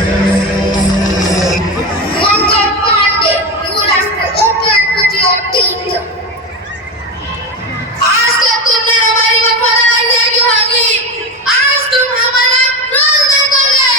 Mangal Pandey, you will have to open with your teeth. आज तक तुमने हमारी वफादारी नहीं निभाई, आज तुम हमारा रोल देखोगे।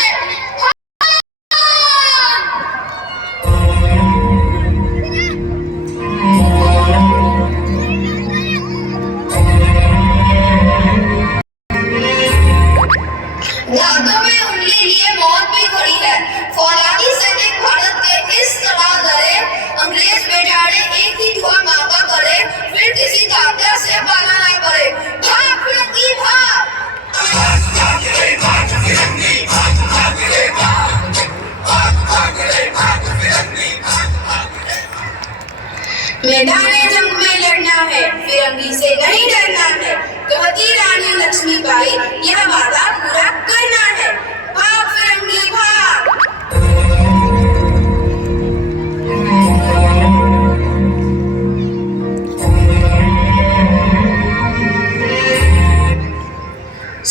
यादों में उनके लिए मौत भी खड़ी है। फौलादी सैनिक भारत के इस तड़ाक धरे, अंग्रेज बेचारे एक ही दुआ मांगा करे, फिर किसी काफिला से पाला ना पड़े। भाग फिरंगी भाग। मैदाने जंग में लड़ना है, फिरंगी से नहीं डरना है। कहती रानी लक्ष्मीबाई, यह वादा पूरा करना है। भाग फिरंगी भाग।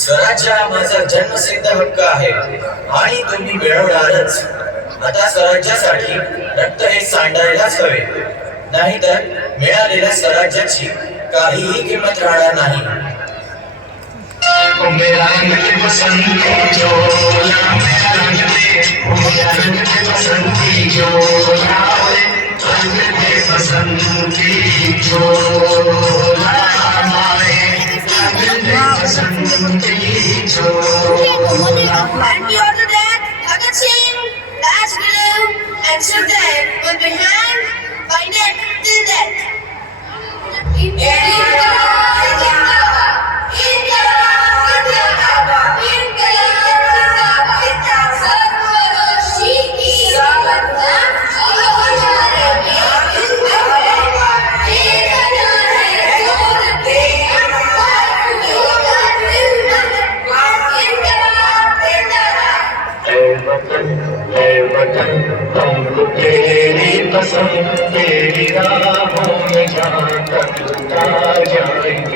स्वराज्य हा माझा जन्मसिद्ध हक्क आहे आणि तुम्ही मिळवणारच। आता स्वराज्यासाठी रक्त हे सांडायलाच हवे, नाहीतर मिळालेल्या स्वराज्याची काहीही किंमत राहणार नाही। मेरा रंग के बसंती चोला, मेरा रंग के बसंती चोला, रंग के बसंती चोला, हमारे रंग के बसंती चोला। And beyond the death, Bhagat Singh, Rajguru, and Sukhdev will be hanged by neck till death. वतन हमको तेरी पसंद, तेरी राहों में जहाँ तक जाएंगे।